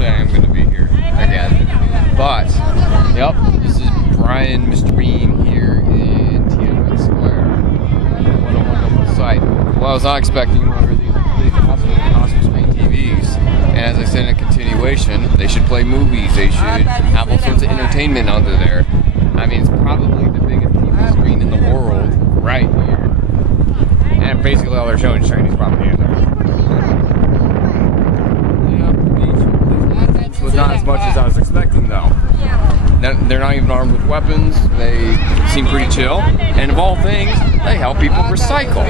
actually I am going to be here again. But, yep, this is Brian, Mr. Bean here in Tian'anmen Square. What a wonderful sight. Well, I was not expecting one of these big awesome screen TVs. And as I said in a continuation, they should play movies. They should have all sorts of entertainment under there. I mean, it's probably the biggest TV screen in the world right here. And basically all they're showing is Chinese propaganda. Which was not as much as I was expecting, though. They're not even armed with weapons. They seem pretty chill. And of all things, they help people recycle.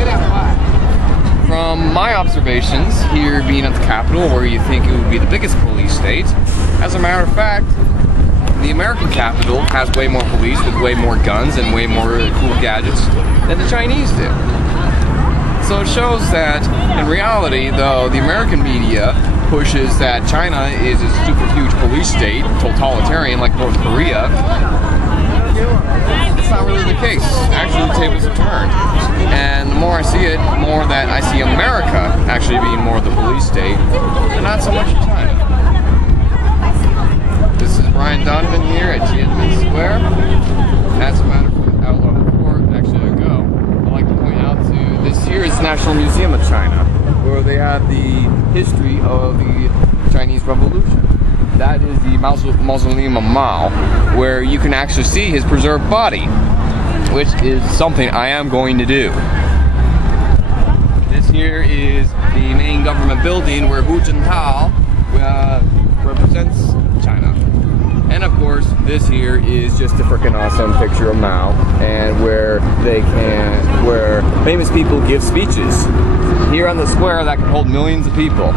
From my observations here being at the Capitol, where you think it would be the biggest police state, as a matter of fact, the American Capitol has way more police with way more guns and way more cool gadgets than the Chinese do. So it shows that, in reality, though, the American media pushes that China is a super huge police state, totalitarian like North Korea, it's not really the case. Actually, the tables have turned. And the more I see it, the more that I see America actually being more of the police state, and not so much China. This is Brian Donovan here at Tian'anmen Square. As a matter of fact, I'd like to point out to this here is National Museum of China, where they have the history of the Chinese Revolution. That is the mausoleum of Mao, where you can actually see his preserved body, which is something I am going to do. This here is the main government building where Hu Jintao represents China. And of course, this here is just a freaking awesome picture of Mao, and where famous people give speeches here on the square that can hold millions of people.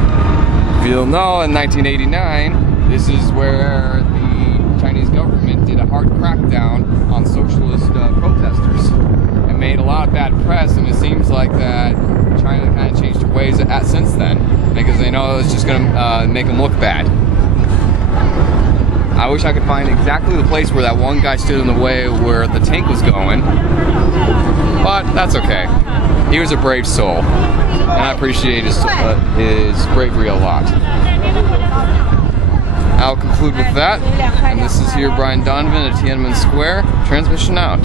If you don't know, in 1989, this is where the Chinese government did a hard crackdown on socialist protesters and made a lot of bad press, and it seems like that China kind of changed their ways since then, because they know it's just going to make them look bad. I wish I could find exactly the place where that one guy stood in the way where the tank was going, but that's okay. He was a brave soul, and I appreciate his bravery a lot. I'll conclude with that, and this is here Brian Donovan at Tian'anmen Square. Transmission out.